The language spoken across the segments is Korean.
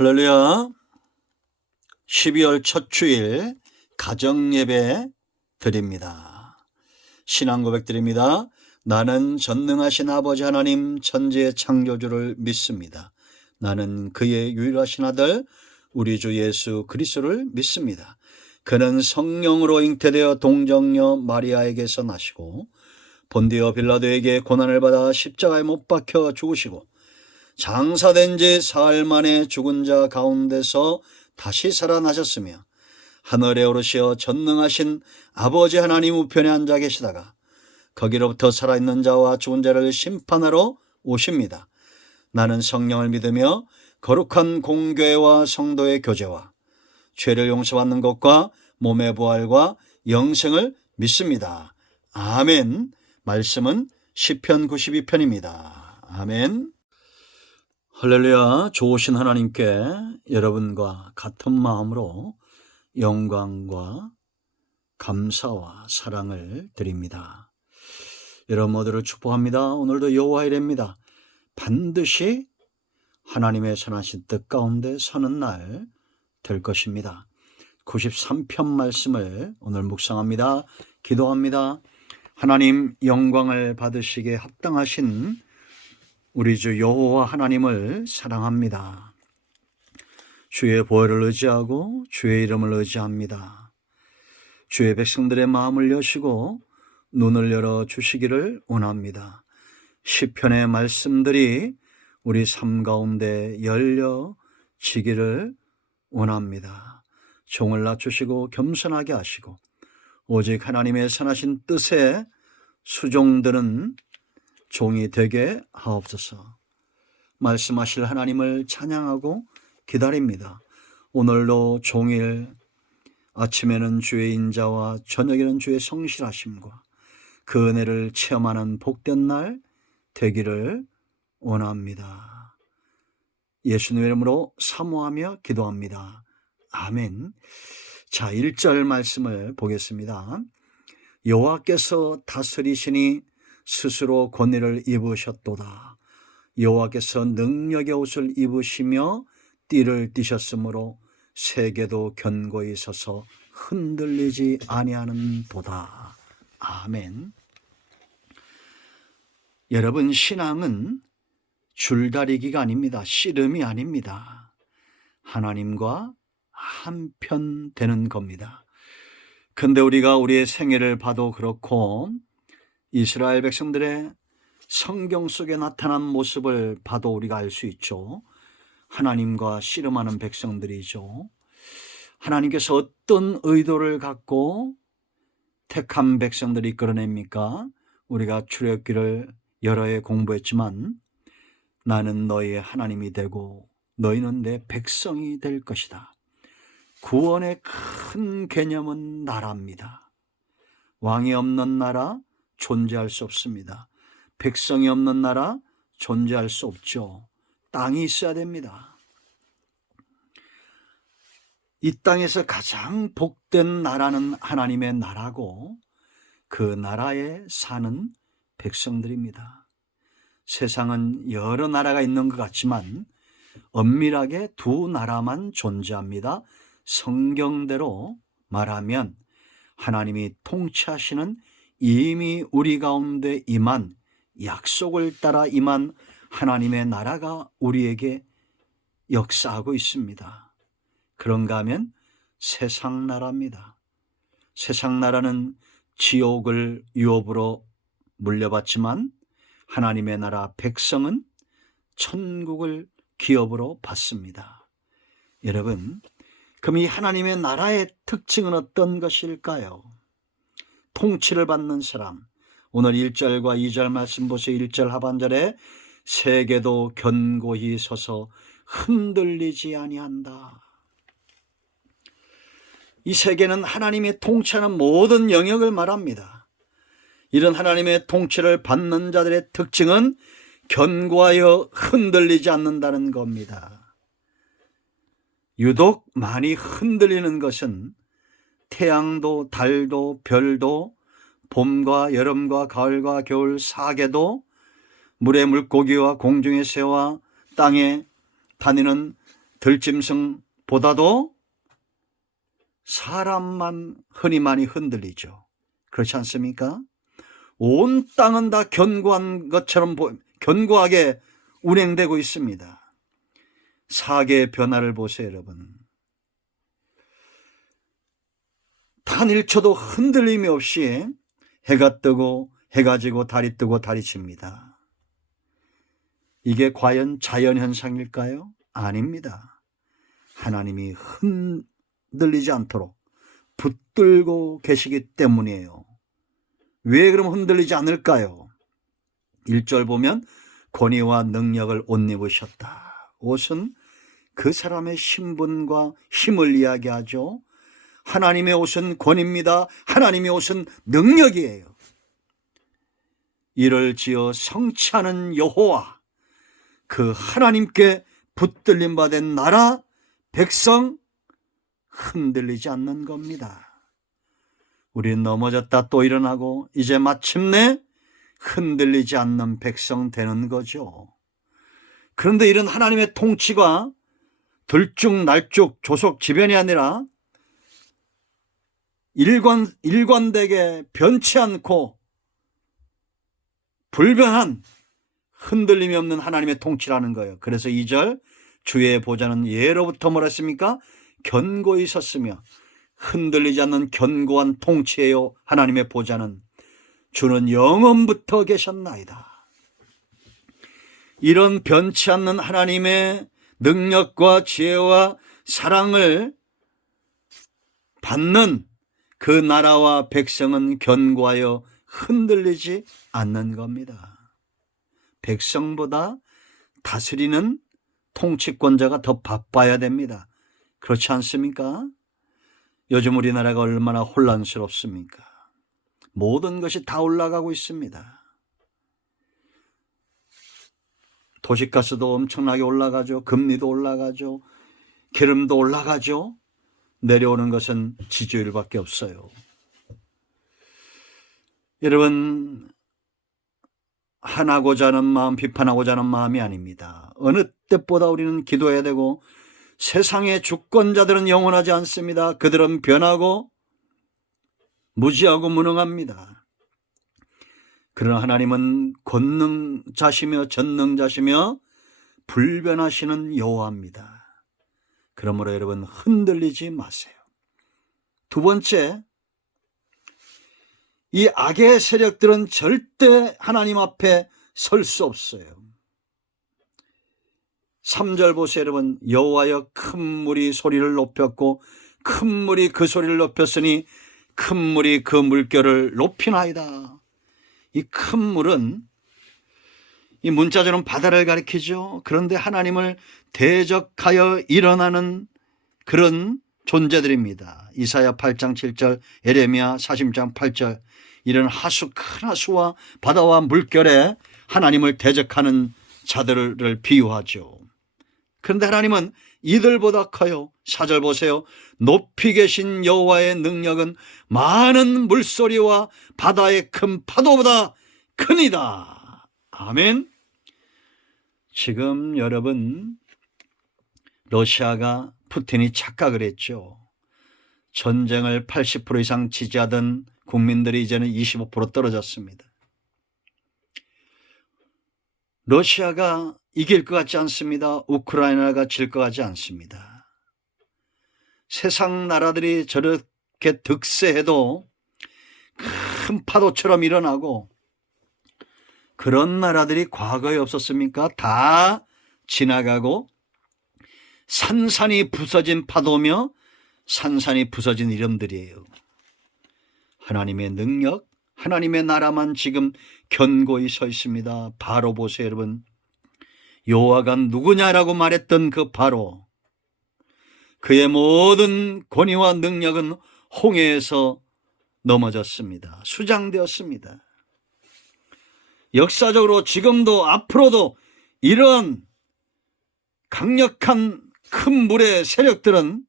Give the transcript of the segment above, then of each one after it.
할렐루야. 12월 첫 주일 가정예배 드립니다. 신앙 고백 드립니다. 나는 전능하신 아버지 하나님 천지의 창조주를 믿습니다. 나는 그의 유일하신 아들 우리 주 예수 그리스도를 믿습니다. 그는 성령으로 잉태되어 동정녀 마리아에게서 나시고 본디오 빌라도에게 고난을 받아 십자가에 못 박혀 죽으시고 장사된 지 사흘 만에 죽은 자 가운데서 다시 살아나셨으며 하늘에 오르시어 전능하신 아버지 하나님 우편에 앉아 계시다가 거기로부터 살아있는 자와 죽은 자를 심판하러 오십니다. 나는 성령을 믿으며 거룩한 공교회와 성도의 교제와 죄를 용서받는 것과 몸의 부활과 영생을 믿습니다. 아멘. 말씀은 시편 92편입니다. 아멘. 할렐루야. 좋으신 하나님께 여러분과 같은 마음으로 영광과 감사와 사랑을 드립니다. 여러분 모두를 축복합니다. 오늘도 여호와 이레입니다. 반드시 하나님의 선하신 뜻 가운데 서는 날 될 것입니다. 93편 말씀을 오늘 묵상합니다. 기도합니다. 하나님 영광을 받으시기에 합당하신 우리 주 여호와 하나님을 사랑합니다. 주의 보혈을 의지하고 주의 이름을 의지합니다. 주의 백성들의 마음을 여시고 눈을 열어 주시기를 원합니다. 시편의 말씀들이 우리 삶 가운데 열려지기를 원합니다. 종을 낮추시고 겸손하게 하시고 오직 하나님의 선하신 뜻에 수종드는 종이 되게 하옵소서. 말씀하실 하나님을 찬양하고 기다립니다. 오늘도 종일 아침에는 주의 인자와 저녁에는 주의 성실하심과 그 은혜를 체험하는 복된 날 되기를 원합니다. 예수님의 이름으로 사모하며 기도합니다. 아멘. 자, 1절 말씀을 보겠습니다. 여호와께서 다스리시니 스스로 권위를 입으셨도다. 여호와께서 능력의 옷을 입으시며 띠를 띠셨으므로 세계도 견고히 서서 흔들리지 아니하는 도다. 아멘. 여러분, 신앙은 줄다리기가 아닙니다. 씨름이 아닙니다. 하나님과 한편 되는 겁니다. 근데 우리가 우리의 생애를 봐도 그렇고 이스라엘 백성들의 성경 속에 나타난 모습을 봐도 우리가 알 수 있죠. 하나님과 씨름하는 백성들이죠. 하나님께서 어떤 의도를 갖고 택한 백성들이 이끌어냅니까? 우리가 출애굽기를 여러 해 공부했지만 나는 너희의 하나님이 되고 너희는 내 백성이 될 것이다. 구원의 큰 개념은 나라입니다. 왕이 없는 나라 존재할 수 없습니다. 백성이 없는 나라 존재할 수 없죠. 땅이 있어야 됩니다. 이 땅에서 가장 복된 나라는 하나님의 나라고 그 나라에 사는 백성들입니다. 세상은 여러 나라가 있는 것 같지만 엄밀하게 두 나라만 존재합니다. 성경대로 말하면 하나님이 통치하시는 이미 우리 가운데 임한 약속을 따라 임한 하나님의 나라가 우리에게 역사하고 있습니다. 그런가 하면 세상 나라입니다. 세상 나라는 지옥을 유업으로 물려받지만 하나님의 나라 백성은 천국을 기업으로 받습니다. 여러분, 그럼 이 하나님의 나라의 특징은 어떤 것일까요? 통치를 받는 사람. 오늘 1절과 2절 말씀 보세요. 1절 하반절에 세계도 견고히 서서 흔들리지 아니한다. 이 세계는 하나님이 통치하는 모든 영역을 말합니다. 이런 하나님의 통치를 받는 자들의 특징은 견고하여 흔들리지 않는다는 겁니다. 유독 많이 흔들리는 것은 태양도 달도 별도 봄과 여름과 가을과 겨울 사계도 물의 물고기와 공중의 새와 땅에 다니는 들짐승보다도 사람만 흔히 많이 흔들리죠. 그렇지 않습니까? 온 땅은 다 견고한 것처럼 견고하게 운행되고 있습니다. 사계의 변화를 보세요, 여러분. 단 1초도 흔들림이 없이 해가 뜨고 해가 지고 달이 뜨고 달이 집니다. 이게 과연 자연현상일까요? 아닙니다. 하나님이 흔들리지 않도록 붙들고 계시기 때문이에요. 왜 그럼 흔들리지 않을까요? 1절 보면 권위와 능력을 옷 입으셨다. 옷은 그 사람의 신분과 힘을 이야기하죠. 하나님의 옷은 권위입니다. 하나님의 옷은 능력이에요. 이를 지어 성취하는 여호와, 그 하나님께 붙들림 받은 나라 백성 흔들리지 않는 겁니다. 우리는 넘어졌다 또 일어나고 이제 마침내 흔들리지 않는 백성 되는 거죠. 그런데 이런 하나님의 통치가 들쭉날쭉 조속지변이 아니라 일관되게 변치 않고 불변한 흔들림이 없는 하나님의 통치라는 거예요. 그래서 2절 주의 보좌는 예로부터 뭐라 했습니까? 견고히 섰으며 흔들리지 않는 견고한 통치예요. 하나님의 보좌는 주는 영원부터 계셨나이다. 이런 변치 않는 하나님의 능력과 지혜와 사랑을 받는 그 나라와 백성은 견고하여 흔들리지 않는 겁니다. 백성보다 다스리는 통치권자가 더 바빠야 됩니다. 그렇지 않습니까? 요즘 우리나라가 얼마나 혼란스럽습니까? 모든 것이 다 올라가고 있습니다. 도시가스도 엄청나게 올라가죠. 금리도 올라가죠. 기름도 올라가죠. 내려오는 것은 지지율밖에 없어요. 여러분, 하나고자 하는 마음, 비판하고자 하는 마음이 아닙니다. 어느 때보다 우리는 기도해야 되고, 세상의 주권자들은 영원하지 않습니다. 그들은 변하고 무지하고 무능합니다. 그러나 하나님은 권능자시며 전능자시며 불변하시는 여호와입니다. 그러므로 여러분 흔들리지 마세요. 두 번째, 이 악의 세력들은 절대 하나님 앞에 설 수 없어요. 3절 보세요, 여러분. 여호와여 큰 물이 소리를 높였고 큰 물이 그 소리를 높였으니 큰 물이 그 물결을 높이나이다. 이 큰 물은 이 문자적으로는 바다를 가리키죠. 그런데 하나님을 대적하여 일어나는 그런 존재들입니다. 이사야 8장 7절, 예레미야 40장 8절, 이런 큰 하수와 바다와 물결에 하나님을 대적하는 자들을 비유하죠. 그런데 하나님은 이들보다 커요. 4절 보세요. 높이 계신 여호와의 능력은 많은 물소리와 바다의 큰 파도보다 크니다. 아멘. 지금 여러분, 러시아가 푸틴이 착각을 했죠. 전쟁을 80% 이상 지지하던 국민들이 이제는 25% 떨어졌습니다. 러시아가 이길 것 같지 않습니다. 우크라이나가 질 것 같지 않습니다. 세상 나라들이 저렇게 득세해도 큰 파도처럼 일어나고, 그런 나라들이 과거에 없었습니까? 다 지나가고 산산이 부서진 파도며 산산이 부서진 이름들이에요. 하나님의 능력, 하나님의 나라만 지금 견고히 서 있습니다. 바로 보세요, 여러분. 여호와가 누구냐라고 말했던 그 바로, 그의 모든 권위와 능력은 홍해에서 넘어졌습니다. 수장되었습니다. 역사적으로 지금도 앞으로도 이런 강력한 큰 물의 세력들은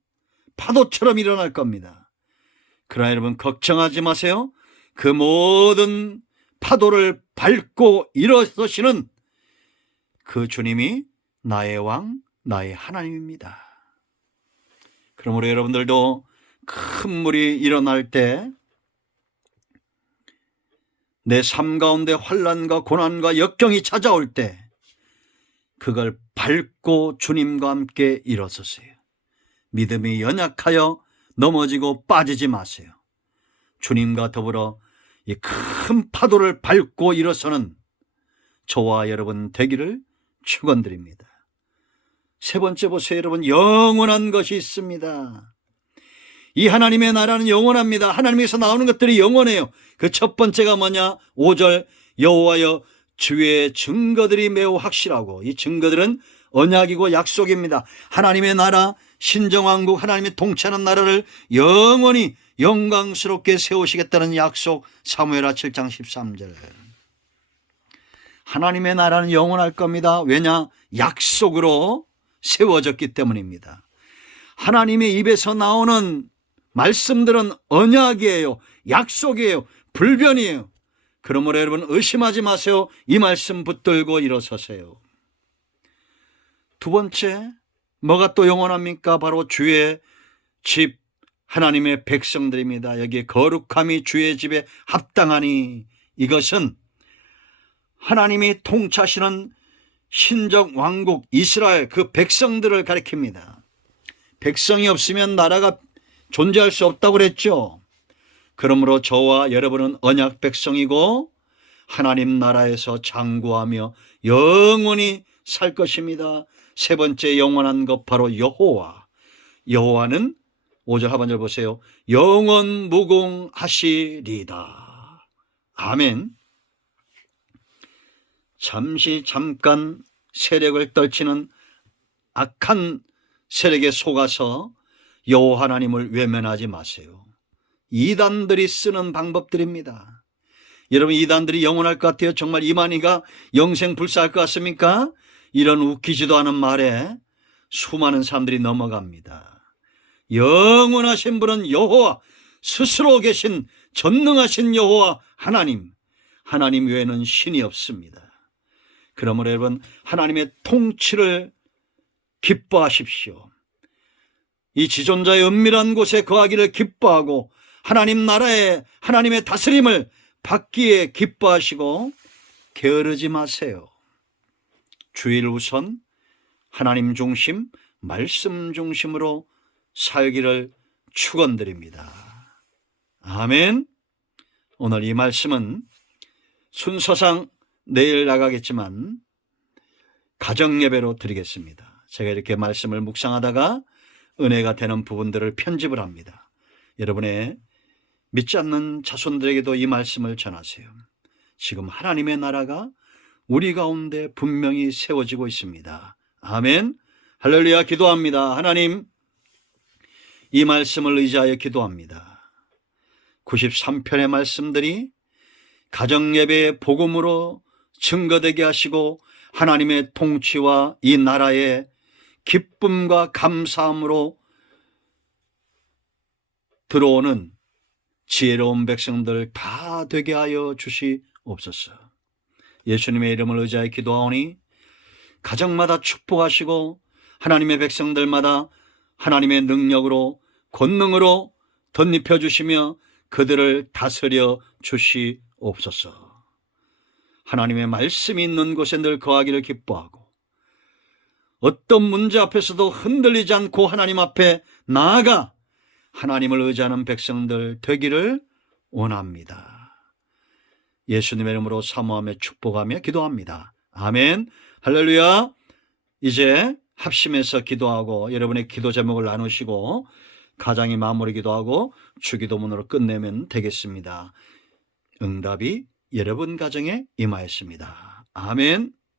파도처럼 일어날 겁니다. 그러나 여러분 걱정하지 마세요. 그 모든 파도를 밟고 일어서시는 그 주님이 나의 왕, 나의 하나님입니다. 그러므로 여러분들도 큰 물이 일어날 때, 내 삶 가운데 환난과 고난과 역경이 찾아올 때 그걸 밟고 주님과 함께 일어서세요. 믿음이 연약하여 넘어지고 빠지지 마세요. 주님과 더불어 이 큰 파도를 밟고 일어서는 저와 여러분 되기를 축원드립니다. 세 번째 보세요. 여러분, 영원한 것이 있습니다. 이 하나님의 나라는 영원합니다. 하나님에서 나오는 것들이 영원해요. 그 첫 번째가 뭐냐? 5절, 여호와여 주의 증거들이 매우 확실하고, 이 증거들은 언약이고 약속입니다. 하나님의 나라, 신정왕국, 하나님의 통치하는 나라를 영원히 영광스럽게 세우시겠다는 약속, 사무엘하 7장 13절. 하나님의 나라는 영원할 겁니다. 왜냐? 약속으로 세워졌기 때문입니다. 하나님의 입에서 나오는 말씀들은 언약이에요. 약속이에요. 불변이에요. 그러므로 여러분 의심하지 마세요. 이 말씀 붙들고 일어서세요. 두 번째, 뭐가 또 영원합니까? 바로 주의 집, 하나님의 백성들입니다. 여기에 거룩함이 주의 집에 합당하니, 이것은 하나님이 통치하시는 신적 왕국 이스라엘, 그 백성들을 가리킵니다. 백성이 없으면 나라가 존재할 수 없다고 그랬죠. 그러므로 저와 여러분은 언약 백성이고 하나님 나라에서 장구하며 영원히 살 것입니다. 세 번째 영원한 것, 바로 여호와. 여호와는 5절 하반절 보세요. 영원 무궁하시리다. 아멘. 잠깐 세력을 떨치는 악한 세력에 속아서 여호와 하나님을 외면하지 마세요. 이단들이 쓰는 방법들입니다. 여러분, 이단들이 영원할 것 같아요? 정말 이만희가 영생불사할 것 같습니까? 이런 웃기지도 않은 말에 수많은 사람들이 넘어갑니다. 영원하신 분은 여호와, 스스로 계신 전능하신 여호와 하나님, 하나님 외에는 신이 없습니다. 그러므로 여러분, 하나님의 통치를 기뻐하십시오. 이 지존자의 은밀한 곳에 거하기를 기뻐하고 하나님 나라에 하나님의 다스림을 받기에 기뻐하시고 게으르지 마세요. 주일 우선 하나님 중심, 말씀 중심으로 살기를 축원드립니다. 아멘. 오늘 이 말씀은 순서상 내일 나가겠지만 가정예배로 드리겠습니다. 제가 이렇게 말씀을 묵상하다가 은혜가 되는 부분들을 편집을 합니다. 여러분의 믿지 않는 자손들에게도 이 말씀을 전하세요. 지금 하나님의 나라가 우리 가운데 분명히 세워지고 있습니다. 아멘. 할렐루야. 기도합니다. 하나님, 이 말씀을 의지하여 기도합니다. 93편의 말씀들이 가정예배의 복음으로 증거되게 하시고 하나님의 통치와 이 나라의 기쁨과 감사함으로 들어오는 지혜로운 백성들 다 되게 하여 주시옵소서. 예수님의 이름을 의지하여 기도하오니 가정마다 축복하시고 하나님의 백성들마다 하나님의 능력으로, 권능으로 덧입혀 주시며 그들을 다스려 주시옵소서. 하나님의 말씀이 있는 곳에 늘 거하기를 기뻐하고 어떤 문제 앞에서도 흔들리지 않고 하나님 앞에 나아가 하나님을 의지하는 백성들 되기를 원합니다. 예수님의 이름으로 사모하며 축복하며 기도합니다. 아멘. 할렐루야. 이제 합심해서 기도하고 여러분의 기도 제목을 나누시고 가장이 마무리 기도하고 주기도문으로 끝내면 되겠습니다. 응답이 여러분 가정에 임하였습니다. 아멘.